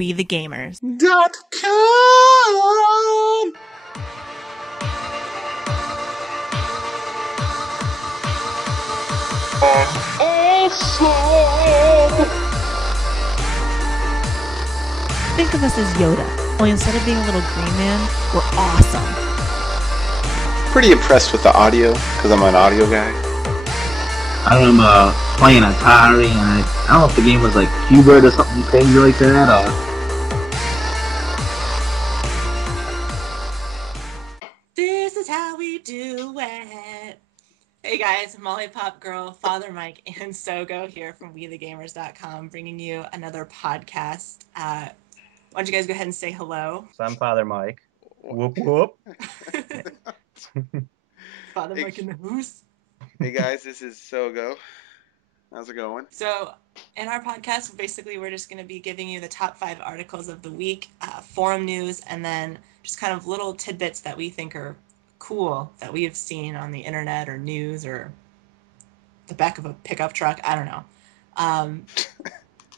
WeTheGamerz.com. Awesome! Think of us as Yoda, only instead of being a little green man, we're awesome. Pretty impressed with the audio, because I'm an audio guy. I'm playing Atari, and I don't know if the game was like Qbert or something crazy like that, This is how we do it. Hey guys, MollyPopGirl, Father Mike, and Sogo here from WeTheGamerz.com, bringing you another podcast. Why don't you guys go ahead and say hello? So I'm Father Mike. Whoop whoop. Father Mike in the hoose. Hey guys, this is Sogo. How's it going? So, in our podcast, basically, we're just going to be giving you the top 5 articles of the week, forum news, and then just kind of little tidbits that we think are cool that we have seen on the internet or news or the back of a pickup truck. I don't know.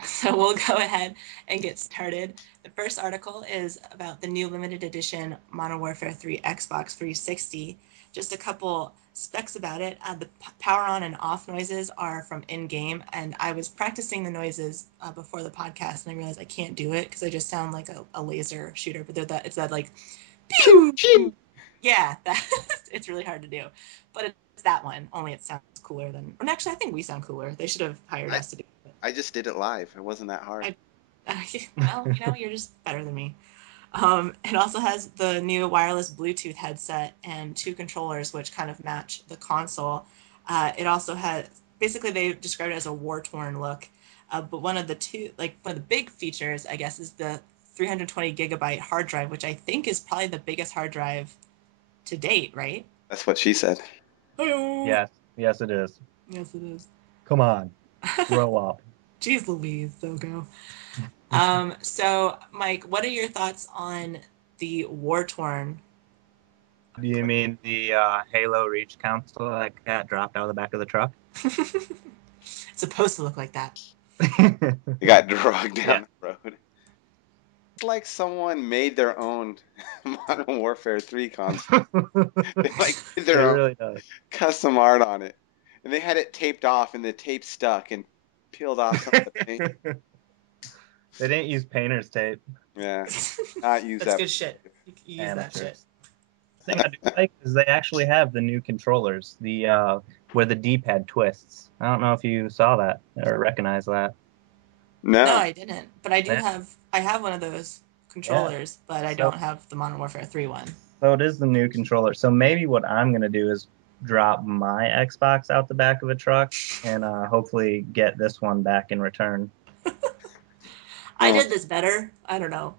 So we'll go ahead and get started. The first article is about the new limited edition Modern Warfare 3 Xbox 360. Just a couple specs about it. The power on and off noises are from in-game, and I was practicing the noises before the podcast, and I realized I can't do it because I just sound like a laser shooter. But it's that like, pew, pew. Yeah, it's really hard to do. But it's that one, only it sounds cooler than... And actually, I think we sound cooler. They should have hired us to do it. I just did it live. It wasn't that hard. Well, you're just better than me. It also has the new wireless Bluetooth headset and 2 controllers, which kind of match the console. It also has... Basically, they described it as a war-torn look. But one of the big features, I guess, is the 320 gigabyte hard drive, which I think is probably the biggest hard drive to date, right? That's what she said. Yes, it is. Yes, it is. Come on, grow up. Jeez Louise, Sogo. So, Mike, what are your thoughts on the war-torn? Do you mean the Halo Reach console that got dropped out of the back of the truck? It's supposed to look like that. It got dragged down the road. It's like someone made their own Modern Warfare 3 console. They did their own really does. custom art on it. And they had it taped off, and the tape stuck and peeled off some of the paint. They didn't use painter's tape. Yeah, not use That's that. good shit. You use that shit. The thing I do like is they actually have the new controllers, the where the D-pad twists. I don't know if you saw that or recognize that. No, I didn't. But I have one of those controllers, but I So- don't have the Modern Warfare 3 one. So it is the new controller. So maybe what I'm going to do is drop my Xbox out the back of a truck and hopefully get this one back in return. I did this better. I don't know.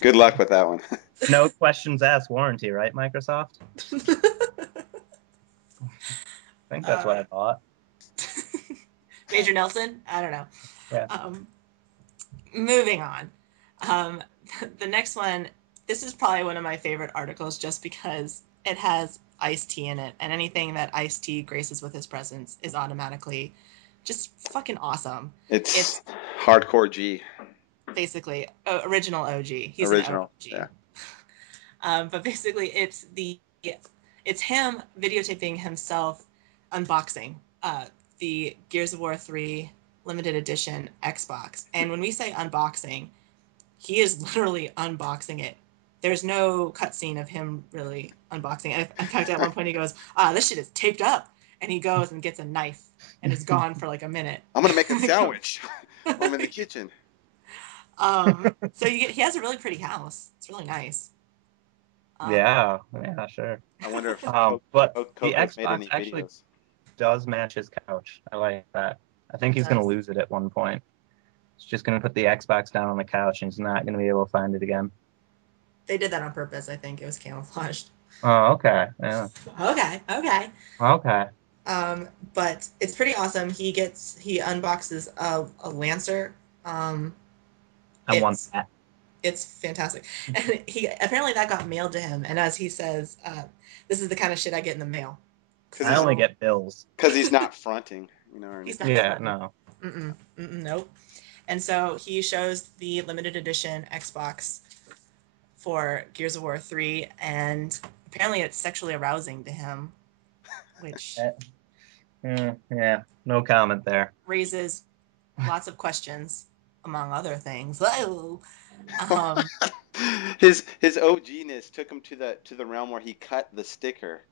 Good luck with that one. No questions asked warranty, right, Microsoft? I think that's what I thought. Major Nelson? I don't know. Yeah. Moving on. The next one, this is probably one of my favorite articles just because it has Ice-T in it, and anything that Ice-T graces with his presence is automatically just fucking awesome. It's hardcore G. Basically, original OG. He's Original, an OG. yeah. But basically, it's him videotaping himself unboxing the Gears of War 3 limited edition Xbox. And when we say unboxing, he is literally unboxing it. There's no cutscene of him really unboxing it. In fact, at one point he goes, this shit is taped up. And he goes and gets a knife and is gone for like a minute. I'm going to make a sandwich. I'm in the kitchen. So he has a really pretty house. It's really nice. Yeah, sure. I wonder if but Coke the has made Xbox any actually videos. does match his couch. I like that. I think he's going to lose it at one point. He's just going to put the Xbox down on the couch, and he's not going to be able to find it again. They did that on purpose, I think. It was camouflaged. Oh, okay. Yeah. Okay. Okay. But it's pretty awesome. He unboxes a Lancer. I want that. It's fantastic. And apparently that got mailed to him. And as he says, this is the kind of shit I get in the mail. I only get bills. Because he's not fronting. He's not fronting. No. Nope. And so he shows the limited edition Xbox for Gears of War 3, and apparently it's sexually arousing to him, which Yeah, no comment there. raises lots of questions, among other things. Whoa. His OG-ness took him to the realm where he cut the sticker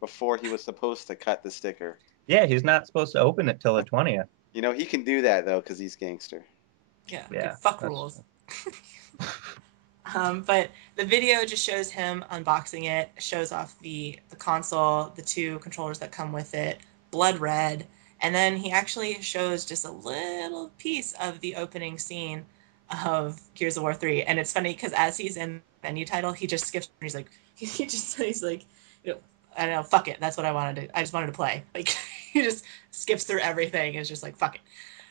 before he was supposed to cut the sticker. Yeah, he's not supposed to open it till the 20th. You know, he can do that though because he's gangster. Yeah, fuck rules. But the video just shows him unboxing it, shows off the console, the 2 controllers that come with it, blood red, and then he actually shows just a little piece of the opening scene of Gears of War 3. And it's funny because as he's in the menu title, he just skips. He's like, he's like, you know, I don't know, fuck it. That's what I wanted to. I just wanted to play. Like he just skips through everything. It's just like, fuck it.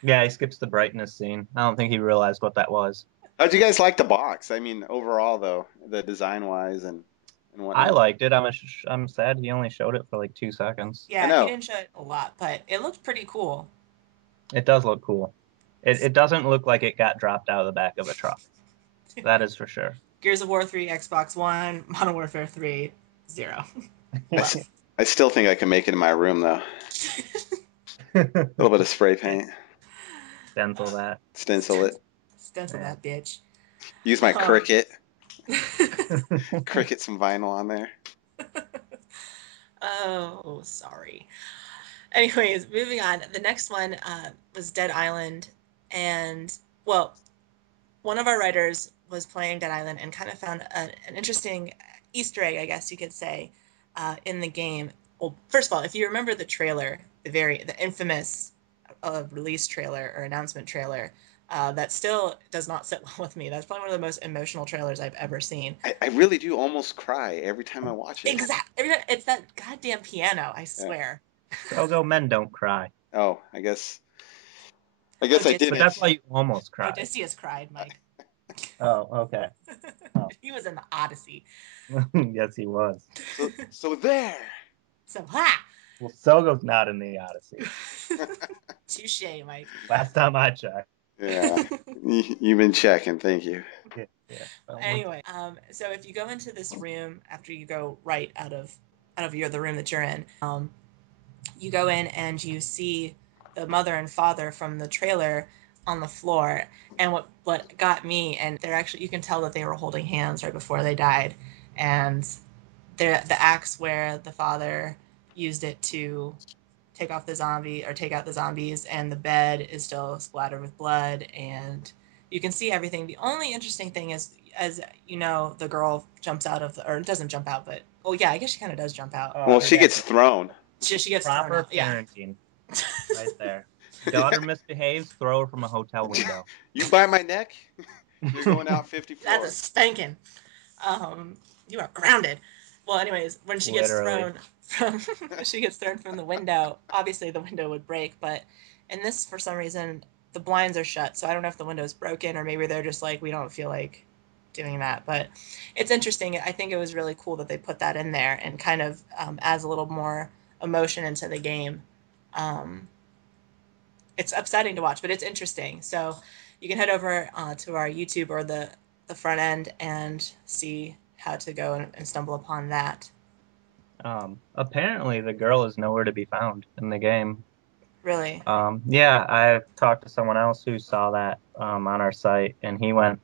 Yeah, he skips the brightness scene. I don't think he realized what that was. How'd you guys like the box? I mean, overall though, the design wise and whatnot. I liked it. I'm sad he only showed it for like 2 seconds. Yeah, he didn't show it a lot, but it looked pretty cool. It does look cool. It doesn't look like it got dropped out of the back of a truck. That is for sure. Gears of War 3, Xbox One, Modern Warfare 3, 0. I still think I can make it in my room though. A little bit of spray paint. Stencil that. Stencil it. Stencil that bitch. Use my Cricut. Cricut some vinyl on there. Oh, sorry. Anyways, moving on. The next one was Dead Island. And, well, one of our writers was playing Dead Island and kind of found an interesting Easter egg, I guess you could say, in the game. Well, first of all, if you remember the trailer, the infamous release trailer or announcement trailer, that still does not sit well with me. That's probably one of the most emotional trailers I've ever seen. I really do almost cry every time I watch it. Exactly. It's that goddamn piano, I swear. Although men don't cry. Oh, I guess I did. But that's why you almost cried. Odysseus cried, Mike. Oh, okay. Oh. He was in the Odyssey. Yes, he was. So there. So ha! Well, Sogo's not in the Odyssey. Touche, Mike. Last time I checked. Yeah, you've been checking. Thank you. Yeah. Anyway, so if you go into this room after you go right out of the room that you're in, you go in and you see the mother and father from the trailer on the floor. And what got me, and they're actually, you can tell that they were holding hands right before they died, and the axe where the father used it to take out the zombies, and the bed is still splattered with blood, and you can see everything. The only interesting thing is, as you know, the girl jumps out of or doesn't jump out, but yeah, I guess she kind of does jump out. Well, she gets thrown. She gets proper thrown out. parenting. Yeah. Right there. Daughter misbehaves, throw her from a hotel window. You bite my neck, you're going out 50 floors. That's a spanking. You are grounded. Well, anyways, when she gets thrown from the window, obviously the window would break, but in this, for some reason, the blinds are shut, so I don't know if the window's broken or maybe they're just like, we don't feel like doing that. But it's interesting. I think it was really cool that they put that in there and kind of adds a little more emotion into the game. It's upsetting to watch, but it's interesting. So you can head over to our YouTube or the front end and see how to go and stumble upon that. Apparently the girl is nowhere to be found in the game. Really? Yeah, I've talked to someone else who saw that on our site, and he went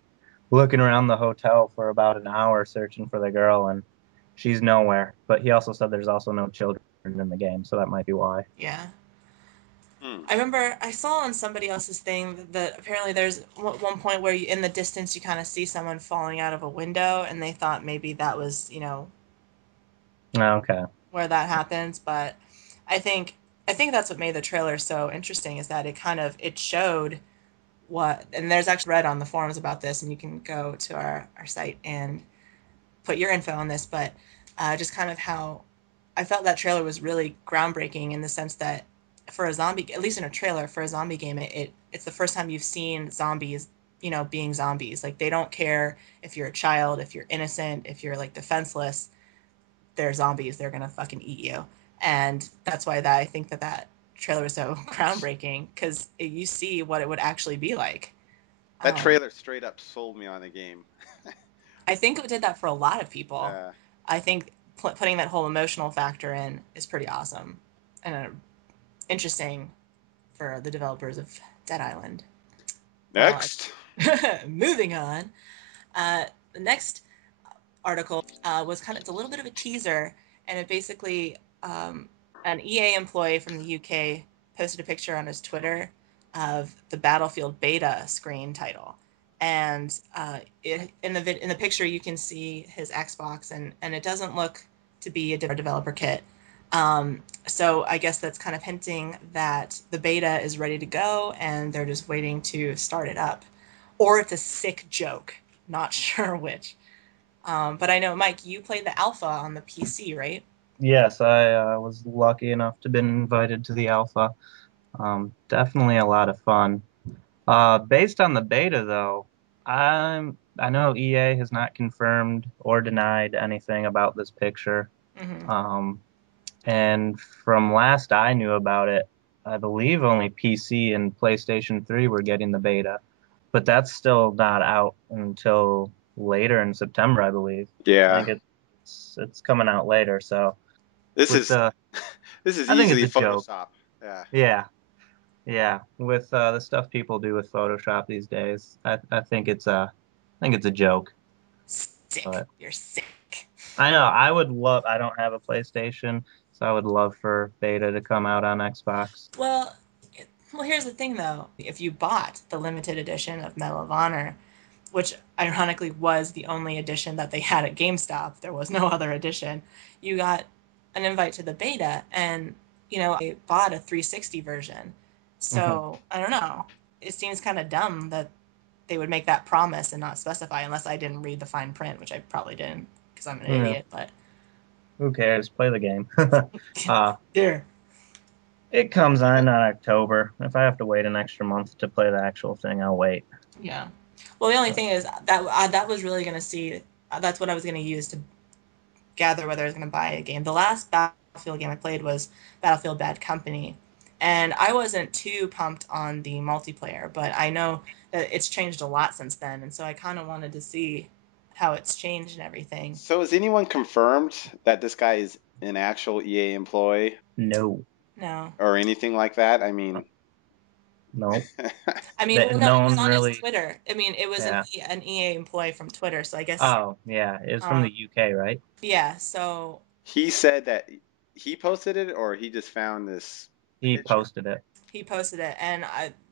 looking around the hotel for about an hour searching for the girl, and she's nowhere. But he also said there's also no children in the game, so that might be why. Yeah. I remember I saw on somebody else's thing that apparently there's one point where in the distance you kind of see someone falling out of a window, and they thought maybe that was, Okay. where that happens. But I think that's what made the trailer so interesting, is that it showed what, and there's actually a thread on the forums about this, and you can go to our site and put your info on this, but just kind of how I felt that trailer was really groundbreaking in the sense that for a zombie, at least in a trailer for a zombie game, it's the first time you've seen zombies, being zombies. Like, they don't care if you're a child, if you're innocent, if you're like defenseless, they're zombies. They're gonna fucking eat you. And that's why I think that trailer was so groundbreaking, because you see what it would actually be like. That trailer straight up sold me on the game. I think it did that for a lot of people. Yeah. I think putting that whole emotional factor in is pretty awesome and interesting for the developers of Dead Island. Next. Well, moving on. The next article was it's a little bit of a teaser, and it basically an EA employee from the UK posted a picture on his Twitter of the Battlefield beta screen title, and in the picture you can see his Xbox, and it doesn't look to be a developer kit. So I guess that's kind of hinting that the beta is ready to go and they're just waiting to start it up, or it's a sick joke. Not sure which. But I know, Mike, you played the alpha on the PC, right? Yes, I was lucky enough to be invited to the alpha. Definitely a lot of fun. Based on the beta, though, I know EA has not confirmed or denied anything about this picture. Mm-hmm. And from last I knew about it, I believe only PC and PlayStation 3 were getting the beta, but that's still not out until later in September, I believe. Yeah. I think it's coming out later. So this is I think easily it's a Photoshop. joke. Yeah. Yeah. With the stuff people do with Photoshop these days, I think it's a joke. Sick. But You're sick. I know. I don't have a PlayStation, so I would love for beta to come out on Xbox. Well, here's the thing, though. If you bought the limited edition of Medal of Honor, which ironically was the only edition that they had at GameStop, there was no other edition, you got an invite to the beta, and, I bought a 360 version. So, I don't know. It seems kind of dumb that they would make that promise and not specify, unless I didn't read the fine print, which I probably didn't, because I'm an idiot, but... Who cares? Play the game. There. It comes on October. If I have to wait an extra month to play the actual thing, I'll wait. Yeah. Well, the only thing is that was really going to see... that's what I was going to use to gather whether I was going to buy a game. The last Battlefield game I played was Battlefield Bad Company, and I wasn't too pumped on the multiplayer, but I know that it's changed a lot since then, and so I kind of wanted to see how it's changed and everything. So has anyone confirmed that this guy is an actual EA employee? No. Or anything like that? I mean... No. I mean, it was on really... his Twitter. I mean, it was an EA employee from Twitter, so I guess... Oh, yeah. It's from the UK, right? Yeah, so... He said that he posted it, or he just found this... He posted it. He posted it, and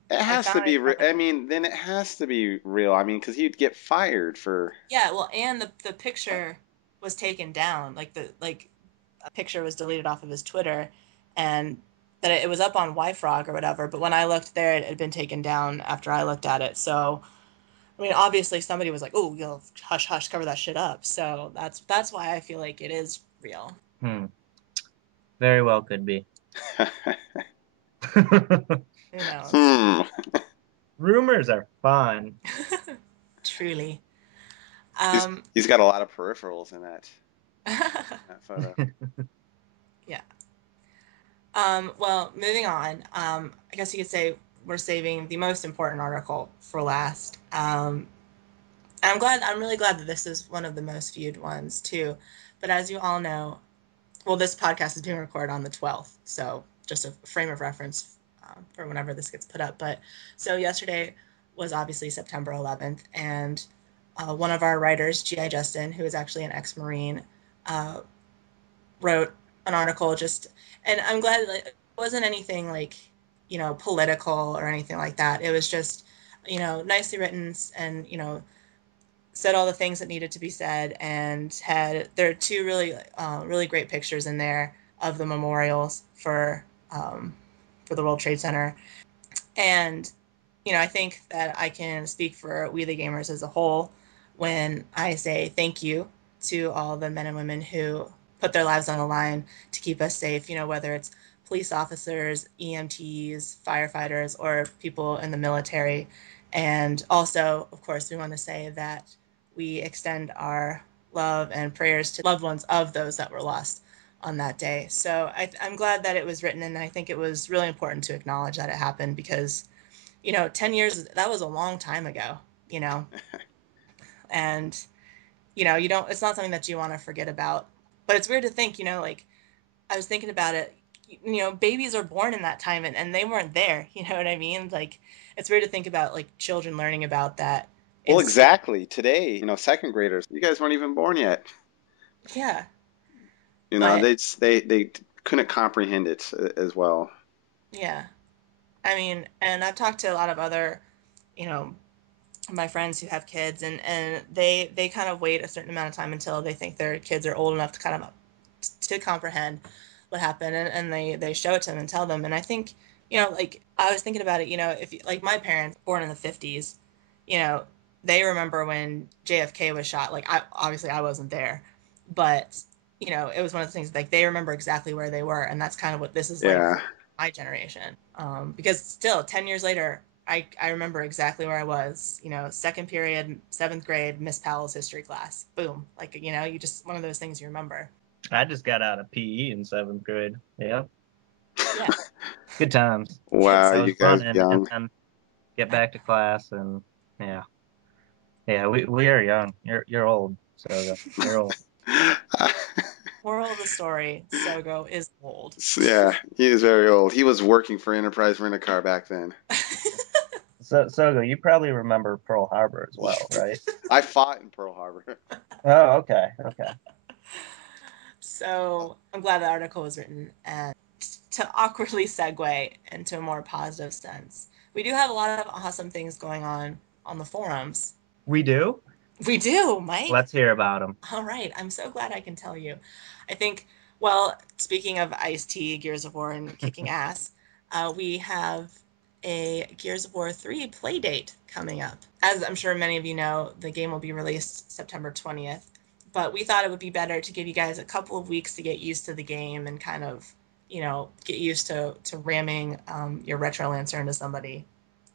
it has to be... I mean, then it has to be real. I mean, because he'd get fired for... Yeah, well, and the picture was taken down. A picture was deleted off of his Twitter, and that it was up on YFrog or whatever, but when I looked there, it had been taken down after I looked at it. So, I mean, obviously somebody was like, "Oh, hush, hush, cover that shit up." So that's why I feel like it is real. Very well could be. Who knows? Rumors are fun. Truly. He's got a lot of peripherals in that photo. Yeah. Well, moving on. I guess you could say we're saving the most important article for last. I'm really glad that this is one of the most viewed ones too. But as you all know, well, this podcast is being recorded on the 12th, so just a frame of reference for whenever this gets put up. But so yesterday was obviously September 11th, and one of our writers, G.I. Justin, who is actually an ex-Marine, wrote an article and I'm glad it wasn't anything political or anything like that. It was just, nicely written and, said all the things that needed to be said, and there are two really great pictures in there of the memorials for the World Trade Center. And, I think that I can speak for WeTheGamerz as a whole when I say thank you to all the men and women who put their lives on the line to keep us safe, whether it's police officers, EMTs, firefighters, or people in the military. And also, of course, we want to say that we extend our love and prayers to loved ones of those that were lost on that day. So I'm glad that it was written, and I think it was really important to acknowledge that it happened, because 10 years, that was a long time ago, and, it's not something that you want to forget about. But it's weird to think, like, I was thinking about it, babies are born in that time and they weren't there. You know what I mean? Like, it's weird to think about, like, children learning about that. Well, exactly. Today, second graders, you guys weren't even born yet. Yeah. They couldn't comprehend it as well. Yeah. I mean, and I've talked to a lot of other, my friends who have kids, and they kind of wait a certain amount of time until they think their kids are old enough to kind of to comprehend what happened, and they show it to them and tell them. And I think, like, I was thinking about it, if like my parents born in the 50s, they remember when JFK was shot. Like, I wasn't there, but it was one of the things, like, they remember exactly where they were, and that's kind of what this is like for my generation. Because still 10 years later, I remember exactly where I was, second period, 7th grade, Miss Powell's history class. Boom. Like, you just, one of those things you remember. I just got out of PE in 7th grade. Yeah. Yeah. Good times. Wow, That was you guys fun, young. and then get back to class, and yeah. Yeah, we are young. You're old, so you're old. Moral of the story, Sogo is old. Yeah, he is very old. He was working for Enterprise Rent-A-Car back then. So, Sogo, you probably remember Pearl Harbor as well, right? I fought in Pearl Harbor. Oh, okay. So I'm glad the article was written. And to awkwardly segue into a more positive sense, we do have a lot of awesome things going on the forums. We do? We do, Mike. Let's hear about them. All right. I'm so glad I can tell you. I think, well, speaking of Ice-T, Gears of War, and kicking ass, we have a Gears of War 3 Playdate coming up. As I'm sure many of you know, the game will be released September 20th. But we thought it would be better to give you guys a couple of weeks to get used to the game and kind of, get used to ramming your Retro Lancer into somebody.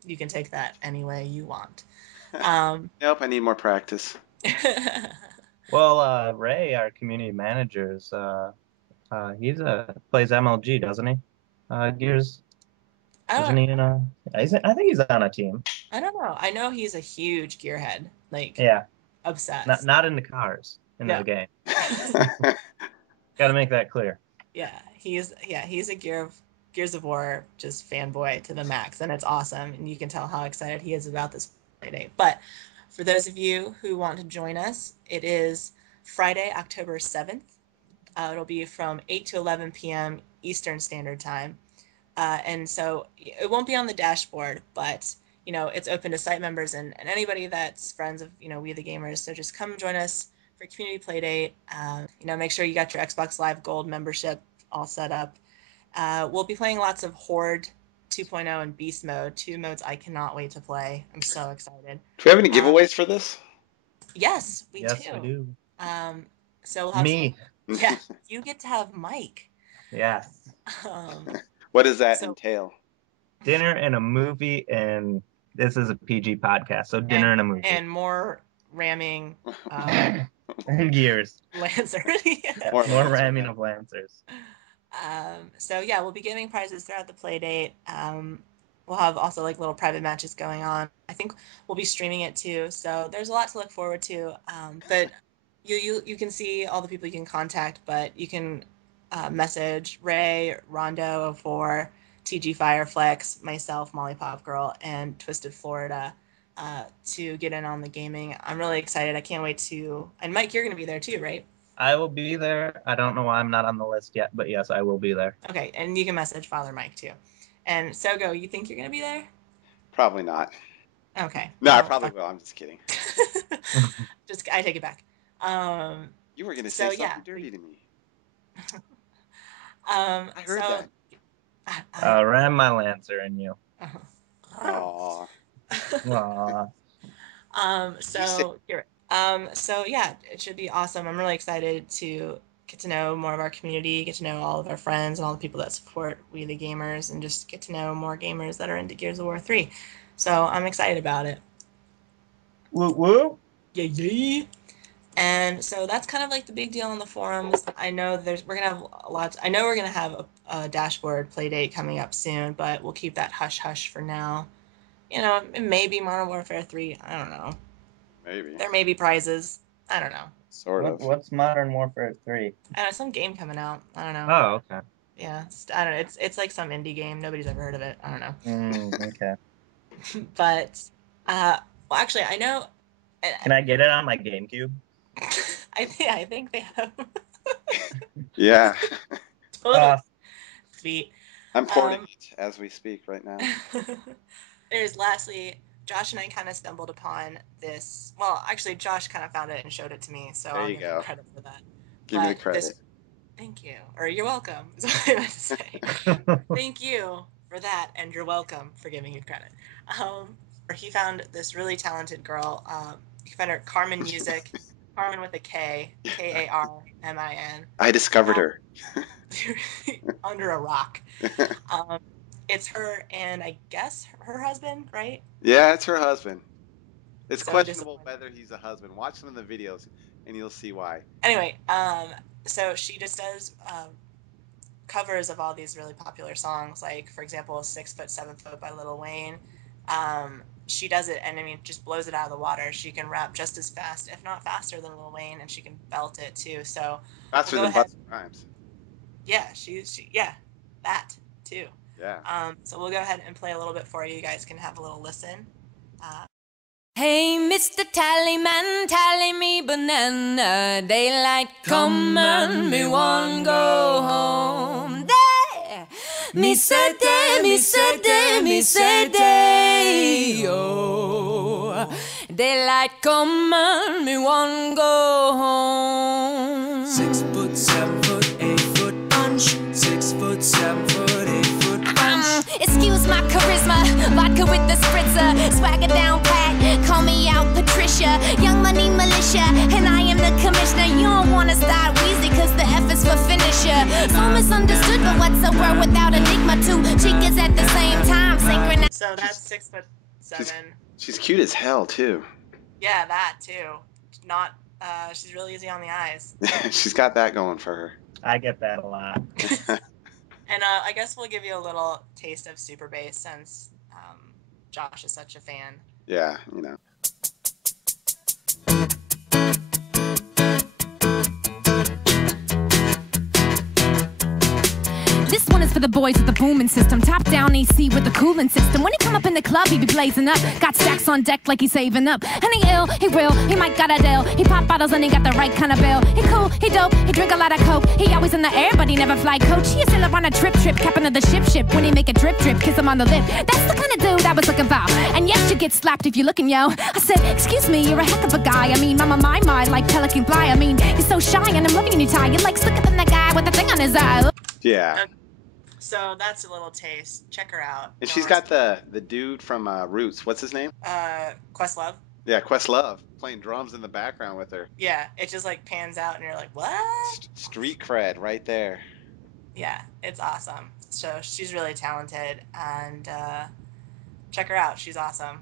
You can take that any way you want. Nope, I need more practice. Well, Ray, our community manager, he's plays MLG, doesn't he? Gears. Isn't he in a? I think he's on a team. I don't know. I know he's a huge gearhead, like, yeah, obsessed. Not in the cars in the game. Got to make that clear. Yeah, he's a Gears of War just fanboy to the max, and it's awesome, and you can tell how excited he is about this Friday. But for those of you who want to join us, it is Friday, October 7th. It'll be from 8 to 11 p.m. Eastern Standard Time. And so it won't be on the dashboard, but, it's open to site members and anybody that's friends of, WeTheGamerz. So just come join us for Community Playdate. Make sure you got your Xbox Live Gold membership all set up. We'll be playing lots of Horde 2.0 and Beast Mode, 2 modes I cannot wait to play. I'm so excited. Do we have any giveaways for this? Yes, we do. Yes, we do. So we'll have me. Yeah, you get to have Mike. Yes. What does that entail? Dinner and a movie, and this is a PG podcast, so dinner and a movie. And more ramming. And Gears. Lancer. More ramming of Lancers. So yeah, we'll be giving prizes throughout the Playdate. We'll have also like little private matches going on. I think we'll be streaming it too, so there's a lot to look forward to. But you can see all the people you can contact, but you can message Ray, Rondo04, TG Fireflex, myself, MollyPopGirl, and Twisted Florida to get in on the gaming. I'm really excited. I can't wait to. And Mike, you're going to be there too, right? I will be there. I don't know why I'm not on the list yet, but yes, I will be there. Okay, and you can message Father Mike too. And Sogo, you think you're going to be there? Probably not. Okay. No, I probably will. I'm just kidding. I take it back. You were going to say something dirty to me. I heard that. Ram my Lancer in you. Aww. So yeah, it should be awesome. I'm really excited to get to know more of our community, get to know all of our friends and all the people that support WeTheGamerz, and just get to know more gamers that are into Gears of War 3. So I'm excited about it. Woo woo. Yeah. And so that's kind of like the big deal on the forums. I know we're gonna have a dashboard play date coming up soon, but we'll keep that hush hush for now. You know, it may be Modern Warfare 3. I don't know. Maybe. There may be prizes. I don't know. Sort of. What's Modern Warfare 3? I don't know, some game coming out. I don't know. Oh, okay. Yeah, I don't know. It's like some indie game. Nobody's ever heard of it. I don't know. Okay. But, well, actually, I know. Can I get it on my GameCube? I think they have. Yeah. Totally. Sweet. I'm porting it as we speak right now. There's lastly, Josh and I kind of stumbled upon this. Well, actually, Josh kind of found it and showed it to me, so There I'll you give go. him credit for that. Give me the credit. Thank you, or you're welcome, is what I meant to say. Thank you for that, and you're welcome for giving you credit. He found this really talented girl. You can find her Carmen Music, Carmen with a K, Karmin. I discovered her. Under a rock. It's her and I guess her husband, right? Yeah, it's her husband. It's So questionable whether he's a husband. Watch some of the videos, and you'll see why. Anyway, so she just does covers of all these really popular songs, like for example, 6 Foot 7 Foot by Lil Wayne. She does it, and I mean, just blows it out of the water. She can rap just as fast, if not faster, than Lil Wayne, and she can belt it too. So faster than Busta Rhymes. Yeah, yeah, that too. Yeah. So we'll go ahead and play a little bit for you. You guys can have a little listen. Hey, Mr. Tallyman, tally me banana. Daylight come and me one go home. There, me say day, me say day, me say day. Oh, daylight come and me one go home. 6 foot, 7 foot, 8 foot punch. 6 foot, 7 foot, 8 foot punch. Excuse my charisma, vodka with the spritzer, swagger down pat, call me out Patricia, Young Money Militia, and I am the commissioner. You don't wanna start Weezy, cause the F is for finisher. So misunderstood, but what's a word without enigma? Two chicas at the same time, synchronized. So that's 6 foot 7. She's cute as hell too. Yeah, that too. Not, she's really easy on the eyes. She's got that going for her. I get that a lot. And I guess we'll give you a little taste of Super Bass since Josh is such a fan. Yeah, you know. This one is for the boys with the booming system. Top down AC with the cooling system. When he come up in the club, he be blazing up. Got stacks on deck like he's saving up. And he ill, he real, he might got a deal. He pop bottles and he got the right kind of bill. He cool, he dope, he drink a lot of coke. He always in the air, but he never fly coach. He a sailor on a trip, captain of the ship. When he make a drip, kiss him on the lip. That's the kind of dude I was looking for. And yes, you get slapped if you're looking, yo. I said, excuse me, you're a heck of a guy. I mean, mama, my, like pelican fly. I mean, you're so shy and I'm loving your new tie. You're like slicker than the guy with the thing on his eye. Yeah. So that's a little taste. Check her out. And she's got the dude from Roots. What's his name? Questlove. Yeah, Questlove playing drums in the background with her. Yeah, it just like pans out and you're like, what? Street cred right there. Yeah, it's awesome. So she's really talented, and check her out. She's awesome.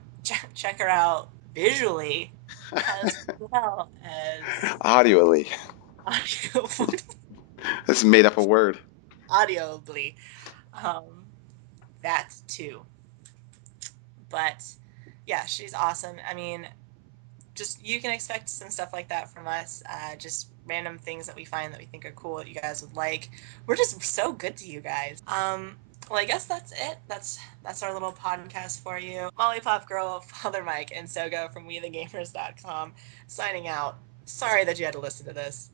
Check her out visually as well as audibly. That's made up a word. Audibly. That too. But yeah, she's awesome. I mean, just you can expect some stuff like that from us. Just random things that we find that we think are cool that you guys would like. We're just so good to you guys. Well, I guess that's it. That's our little podcast for you. MollyPopGirl, Father Mike, and Sogo from WeTheGamerz.com signing out. Sorry that you had to listen to this.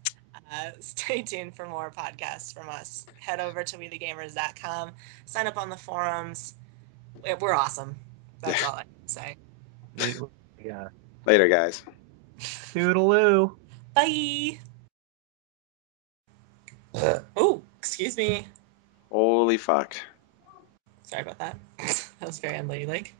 Stay tuned for more podcasts from us. Head over to WeTheGamerz.com. Sign up on the forums. We're awesome. That's all I can say. Yeah. Later, guys. Toodaloo. Bye. Oh, excuse me. Holy fuck. Sorry about that. That was very unladylike.